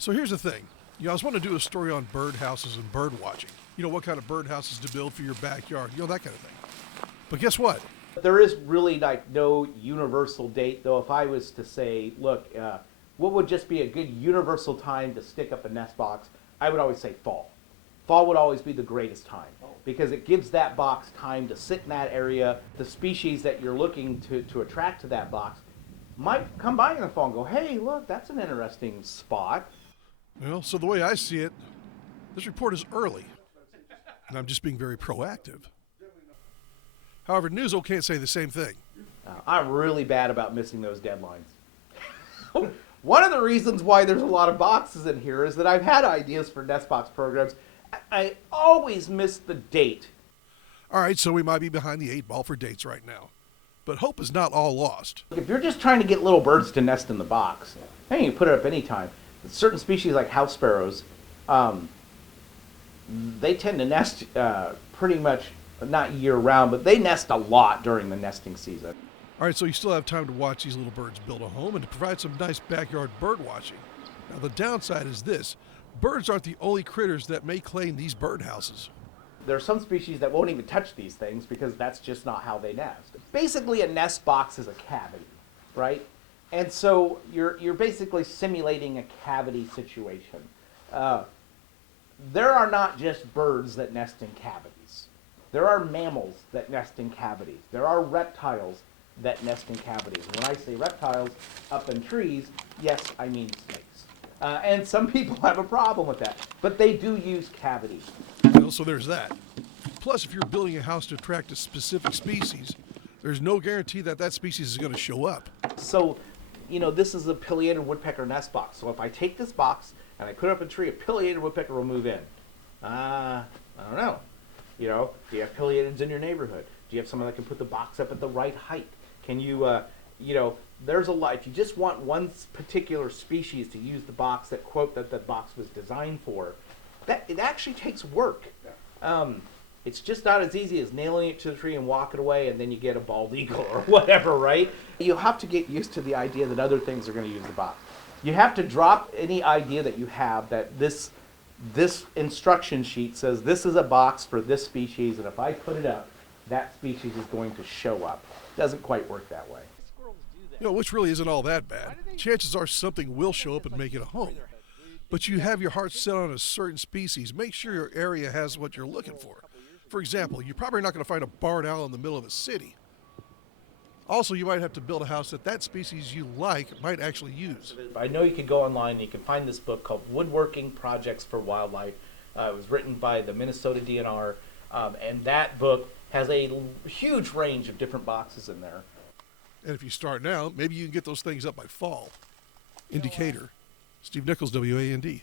So here's the thing. I was wanting to do a story on bird houses and bird watching. What kind of bird houses to build for your backyard, that kind of thing. But guess what? There is really like no universal date, though. If I was to say, look, what would just be a good universal time to stick up a nest box, I would always say fall. Fall would always be the greatest time because it gives that box time to sit in that area. The species that you're looking to attract to that box might come by in the fall and go, hey, look, that's an interesting spot. Well, so the way I see it, this report is early, and I'm just being very proactive. However, Newsel can't say the same thing. I'm really bad about missing those deadlines. One of the reasons why there's a lot of boxes in here is that I've had ideas for nest box programs. I always miss the date. All right, so we might be behind the 8 ball for dates right now. But hope is not all lost. If you're just trying to get little birds to nest in the box, then you can put it up anytime. Certain species like house sparrows, they tend to nest pretty much, not year-round, but they nest a lot during the nesting season. All right, so you still have time to watch these little birds build a home and to provide some nice backyard bird watching. Now, the downside is this. Birds aren't the only critters that may claim these bird houses. There are some species that won't even touch these things because that's just not how they nest. Basically, a nest box is a cavity, right? And so you're basically simulating a cavity situation. There are not just birds that nest in cavities. There are mammals that nest in cavities. There are reptiles that nest in cavities. When I say reptiles up in trees, yes, I mean snakes. And some people have a problem with that, but they do use cavities. Well, so there's that. Plus, if you're building a house to attract a specific species, there's no guarantee that that species is going to show up. So, this is a pileated woodpecker nest box. So if I take this box and I put it up a tree, a pileated woodpecker will move in. I don't know. Do you have pileateds in your neighborhood? Do you have someone that can put the box up at the right height? Can you, there's a lot. If you just want one particular species to use the box that the box was designed for, it actually takes work. It's just not as easy as nailing it to the tree and walking away and then you get a bald eagle or whatever, right? You have to get used to the idea that other things are going to use the box. You have to drop any idea that you have that this instruction sheet says this is a box for this species, and if I put it up, that species is going to show up. It doesn't quite work that way. Which really isn't all that bad. Chances are something will show up and make it a home. But you have your heart set on a certain species. Make sure your area has what you're looking for. For example, you're probably not going to find a barn owl in the middle of a city. Also, you might have to build a house that species you like might actually use. I know you can go online and you can find this book called Woodworking Projects for Wildlife. It was written by the Minnesota DNR, and that book has a huge range of different boxes in there. And if you start now, maybe you can get those things up by fall. In Decatur, Steve Nichols, WAND.